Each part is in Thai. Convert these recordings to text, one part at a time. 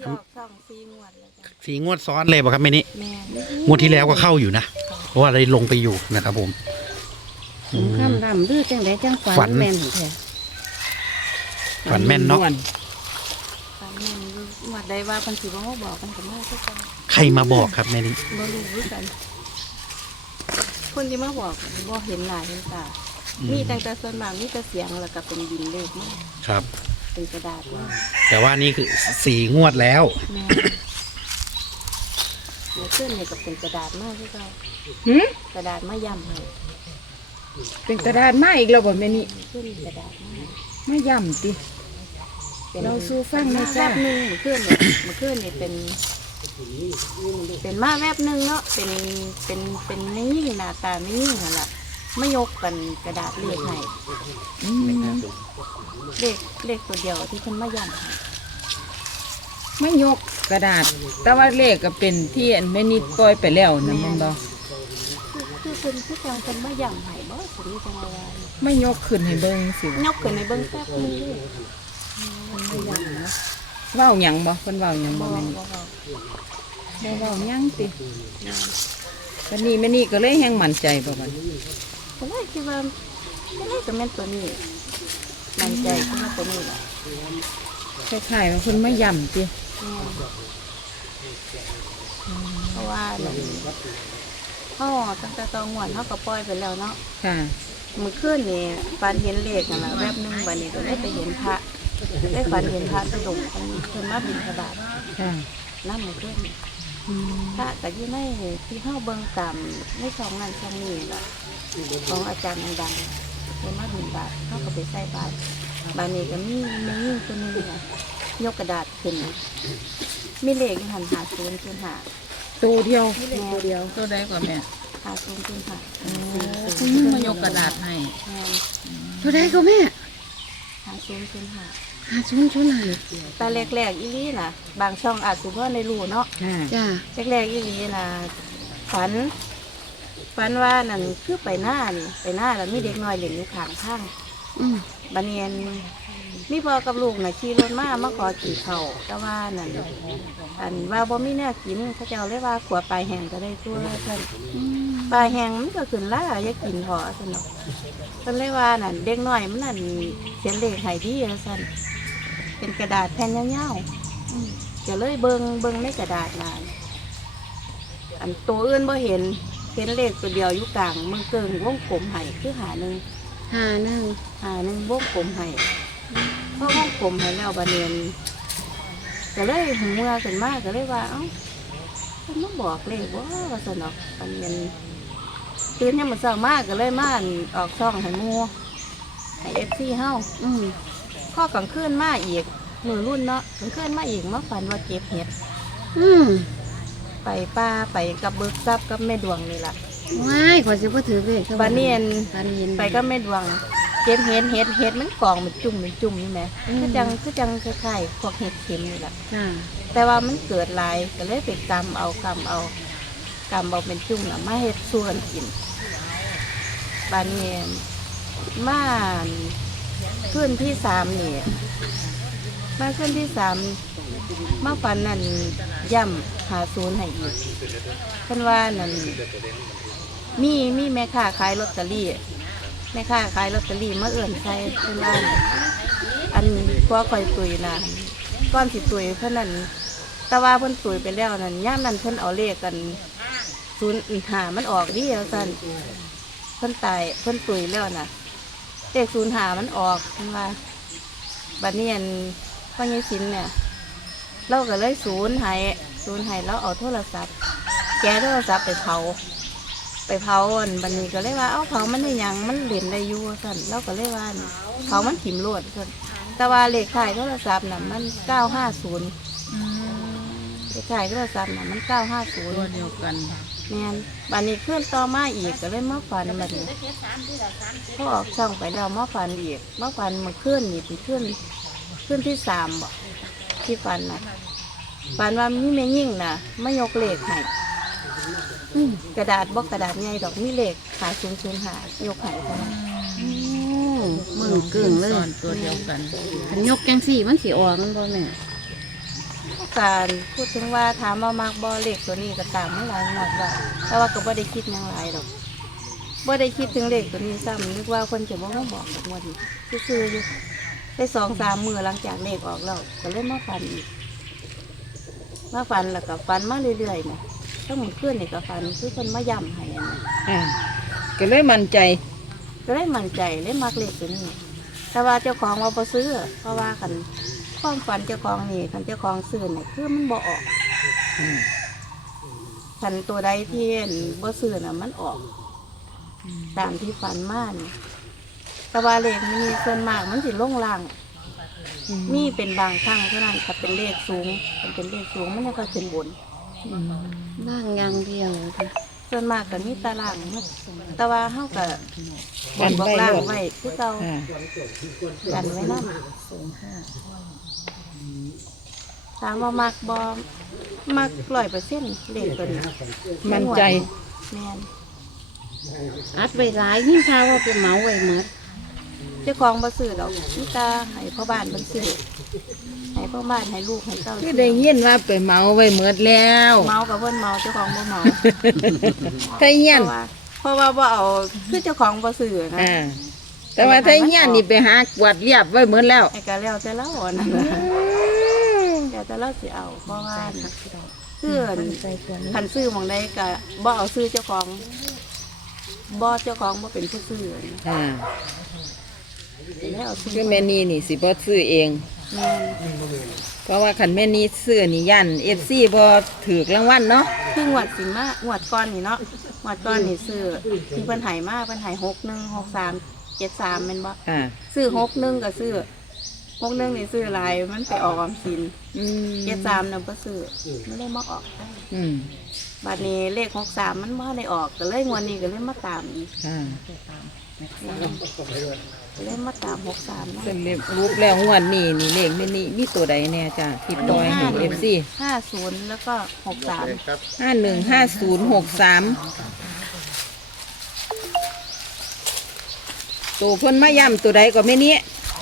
ที่ออกช่องซีงวดเลยจ้ะสีงวดซ้อนเลยป่ะครับแม่นี้แม่งวดที่แล้วก็เข้าอยู่นะ เพราะว่าได้ลงไปอยู่นะครับผมอืมคำรำหรือจังไดจังฝันฝัน แม่นแท้ฝันแม่นเนาะฟันแม่นอยู่งวดใดว่าเพันสิบ่มาบอกกันกับแม่ทุกคนใครมาบอกครับแม่นี้บ่รู้คือกันคนที่มาบอกบ่เห็นหน้าเห็นตาอืมมีตั้งแต่ส่วนมากมีแต่เสียงแล้วก็เป็นดินเลขมาครับ เป็นกระดาษมาแต่ว่านี่คือสีงวดแล้ว แม่เดี๋ยวขึ้นเนี่ยก็เป็นกระดาษมากที่เขาหืมกระดาษมาย่ำให้เป็นกระดาษมาอีกแล้วบ่แม่นี่ขึ้นกระดาษมามาย่ำติเป็น เราสู้ฟังหน่อยแวจ้ะบหนึ่งเมื่อคืนเนี่ยเมื่อคืนเนี่ยเป็น เป็นมาแวบหนึ่งเนาะเป็นเป็นเป็นไม่ยิ่งหน้าตาไม่ยิ่งนั่นแหละ ไม่ยกกันกระดาษเลขให้อืมเลขเลขตัวเดียวที่เพิ่นมาย่ำให้ไม่ยกกระดาษ แต่ว่าเลขก็เป็นที่อันแม่นี่ปล่อยไปแล้วนะแมันบ่คือคือเพิ่นคือจังเพิ่นมาย่ำให้บ่สิมีจังว่าไม่ยกขึ้นให้เบิ่งสิยกขึ้นในเบิ่งแป๊บหนึงเลยเว้าหยังบ่เพิ่นเว้าหยังบ่บ่บ่แม่นี่บ่บ่เว้าหยังติวันนี้แม่นี่ก็เลยแฮงมั่นใจบ่บัด ก็เลยคิดว่าไม่ได้จะแม่นตัวนี้มั่นใจคิดว่าตัวนี้แหละคล้ายๆว่าเพิ่นมาย่ำติเพราะว่าหนึ่งเขาตั้งแต่ตอนงวนเขาก็ปล่อยไปแล้วเนาะค่ะเมื่อคืนนี่ฝันเห็นเลขนั่นแหละแวบหนึงวันนี้ก็ได้ไปเห็นพระได้ฝันเห็นพระตุดงค์เพิ่นมาบิณฑบาตค่ะ น้ำเมื่อคืนนี่พระก็อยู่ในที่เฮาเบิ่งตามในช่องนั้นช่องนี้ล่ะของอาจารย์ดังๆเพิ่นมาบิณฑบาตเขาก็ไปใส่บาตรบานนี้ก็มีมียิ่งคนหนึงน่ะยกกระดาษขึ้นมีเลขอยู่หันหาศูนย์ศูนย์หาตัวเดียวแม่เดียวตัวใดกว่าแม่หาศูนย์ศูนย์หามายกกระดาษให้แม่ตัวใดก็แม่หาศูนย์ศูนย์หา หาชุนชุนหาตาแรกๆอีลี่น่ะ บางช่องอาจสุเพื่อนในรู้เนาะค่ะจ้าแรกๆอีลี่น่ะฝันฝันว่านั่นคือไปหน้านี่ไปหน้าแล้วมีเด็กน้อยเล่นอยู่ข้างทางอืมบันเนียนมีพ่อกับลูกน่ะขี่รถมามาขอกินข้าวแต่ว่านั่นอันว่าบ่มีแนวกินเขาเจ้าเลยว่าขัวปลายแห้งก็ได้ตัวเพิ่นอืมปลายแห้งมันก็ขึ้นล่าอย่ากินพอสนอกเพิ่นเลยว่านั่นเด็กน้อยมันนั่นเขียนเลขให้ดีว่าซั่น เป็นกระดาษแผ่นยาวๆอืมก็เลยเบิ่งเบิ่งในกระดาษนั่นอันตัวอื่นบ่เห็นเห็นเลขตัวเดียวอยู่กลางมือเกิงวงกลมให้คือหาหนึ่งหาหนึ่งหาหนึ่งวงกลมให้เพราะวงกลมให้แล้วบัดเนียนก็เลยหูเมื่อขึ้นมาก็เลยว่าเอ้าเพิ่นมาบอกเลขว่าว่าสนอกบัดเนียนตื่นยังมันเช้ามากก็เลยมาอั่นออกช่องให้หมูให้เอฟซีเฮา อืม ข้อกลางคืนมาอีกมือรุ่นเนาะกลางคืนมาอีกมาฝันว่าเก็บเห็ดอืมไปป้าไปกับเบิกทรัพย์กับแม่ดวงนี่แหละว้ายขอสิบ่ถือเลยบัดนี้อันบันเย็นไปกับแม่ดวงเก็บเห็ดเห็ดเห็ดมันกองมันจุ่มมันจุ่มนี่แหมคือจังคือจังคล้ายๆพวกเห็ดเข็มนี่แหละจ้าแต่ว่ามันเกิดหลายก็เลยไปกำเอากำเอากำเอาเป็นจุ่มน่ะมาเห็ดส่วนกินบานเนียนมา ขึ้นที่สามนี่มาขึ้นที่สามมาฟันนั่นย่ำหาศูนย์ให้อีกเพิ่นว่านั่นมีมีแม่ค้าขายลอตเตอรี่แม่ค้าขายลอตเตอรี่มาเอื่นใส่เพิ่นว่าอันพวกคอยตุยนะก้อนสิตุยเพิ่นนั่นแต่ว่าเพิ่นตุยไปแล้วนั่นย่ามนั้นเพิ่นเอาเลขกันศูนย์หามันออกดีแล้วสันเพิ่นตายเพิ่นตุยแล้วน่ะ เลขศูนย์หามันออกเพิ่นว่าบัดนี้อันพ่อยี่สินเนี่ยเราก็เลยศูนย์ใหายศูนย์ใหายแล้วเอาโทรศัพท์ แกะโทรศัพท์ไปเผา ไปเผาอันบันนี้ก็เลยว่าเอ้าเผามันได้หยังมันเหรียญได้อยู่สั่นเราก็เลยว่าน่ะเผามันถิ่มโลดสั่นแต่ว่าเลขขายโทรศัพท์น่ะมันเก้าห้าศูนย์เลขขายโทรศัพท์น่ะมันเก้าห้าศูนย์ตัวเดียวกัน แม่นบันนี้ขึ้นต่อมาอีกก็เลยมาฝันบัดนี้พอออกช่องไปแล้วมาฝันอีกมาฝันเมาขึ้นนี่เป็นขึ้นขึ้นที่สามบ่ที่ฝันน่ะฝันว่ามีแม่ยิ่งน่ะไม่ยกเลขให้อืมกระดาษบอกกระดาษใหญ่ดอกมีเลขขาศูนย์ศูนย์หายกใหายไปอืมมือเกึ่งเลยซ้อนตัวเดียวกันขันยกจังสี่มันสิออกมันบ่แม่ กการพูดถึงว่าถามว่ามากบอเล็กตัวนี้ก็ตามไม่หลายงวดว่าแต่ว่าก็บ่ได้คิดหยังหลายดอกบ่ได้คิดถึงเลขตัวนี้ซ้ำนึกว่าคนจะบ่มาบอกกับงวดนี้ซื่อๆอยู่ได้สองสามมือหลังจากเลขออกแล้วก็เลยมาฟันอีกมาฟันแล้วก็ฟันมาเรื่อยๆนะตั้งมือขึ้นนี่ก็ฟันคือคนมาย่ำให้อันนี้อ่าก็เลยมั่นใจ ก็เลยมั่นใจเลยมักเลขตัวนี้ แต่ว่าเจ้าของว่าบ่ซื้อเพราะว่าคัน ความฝันเจ้าของนี่คันเจ้าของซื้อเนี่ยคือมันบ่ออกอืมคันตัวใดที่เห็นบ่ซื้อน่ะ มันออก ตามที่ฝันมานี่แต่ว่าเลขนี้ส่วนมากมันสิลงล่าง มีเป็นบางครั้งเท่านั้นถ้าเป็นเลขสูงมันเป็นเลขสูงมันจะค่อยเป็นบนอืมล่างอย่างเดียวจ้ะส่วนมากก็มีตารางมันแต่ว่าเฮาก็บนบอกล่างไว้คือเก่าอ่ากันไว้นำ ถามว่ามักบ่มัก100%เลขตัวนี้มั่นใจ แม่นอัดไว้หลายยิ่งข่าวว่าเป็นเหมาไว้หมดเจ้าของบ่ซื้อดอกมีแตาให้พ่อบ้านเพิ่นซื้อให้พ่อบ้านให้ลูกให้เต้าคือซื้อได้ยินว่าไปเหมาไว้หมดแล้วเมากับเพิ่นเมาเจ้าของบ่เมาไทยเงี้ยนเพราะว่าเพราะว่าบ่เอาคือเจ้าของบ่ซื้อนะอ่าแต่ว่าไทยเงี้ยนนี่ไปหากวาดเรียบไว้หมดแล้วไอ้ก็แล้วแต่เราอะนะ แล้วแต่เราสิเอาเพราะว่าเพื่อนคันซื้อหมองใดก็บ่เอาซื้อเจ้าของบ่เจ้าของบ่เป็นผู้ซื้อนะอ่าแล้วเอาซื้อคือแม่นี่นี่สิบ่ซื้อเองแม่นเพราะว่าคันแม่นี่ซื้อนี่ยันเอฟซีบ่ถือรางวัลเนาะคืองวดสิมางวดก่อนนี่เนาะงวดก่อนนี่ซื้อที่เพิ่นให้มาเพิ่นให้61 63 73แม่นบ่อ่าซื้อ 61ก็ซื้อ61นี่ซื้อหลายมันไปออกออมสินอืมเจ็ดสามน่ะบ่ซื้อไม่ได้มาออกอืมบัดนี้เลขหกสามมันบ่ได้ออกก็เลยงวดนี้ก็เลยมาตามอีกอ่าก็เลยมาตามหกสามเนาะเป็นเรียบรูปแล้วงวดนี้นี่เลขแม่นี่มีตัวใดแน่จ้ะติดดอยให้เอฟซีห้าศูนย์แล้วก็หกสามห้าหนึ่งห้าศูนย์หกสามตัวเพิ่นมาย้ำตัวใดก็ไม่นี้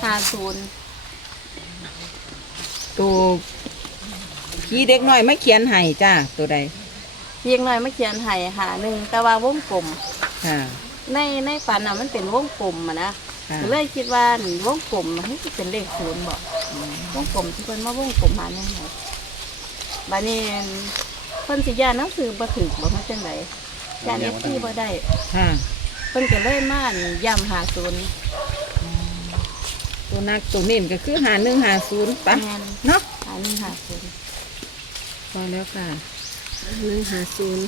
ห้าศูนย์ ตัวพี่เด็กน้อยมาเขียนให้จ้าตัวใดเพียงน้อยมาเขียนให้หาหนึ่งแต่ว่าวงกลม ค่ะ ในในในฝันอะมันเป็นวงกลมอะนะค่ะก็เลยคิดว่านี่วงกลมมันสิเป็นเลขศูนย์บ่วงกลมที่เพิ่นมาวงกลมหาหนึ่งให้บัดนี้เพิ่นสิย่านหนังสือบ่ถูกบ่ฮู้จังไดย่าน FC บ่ได้ค่ะ เพิ่นก็เลยมานี่ย้ำหาศูนย์ ตัวนักตัวเน้นก็คือหาหนึ่งหาศูนย์ปะแม่นเนาะหาหนึ่งหาศูนย์พอแล้วค่ะหนึ่งหาศูนย์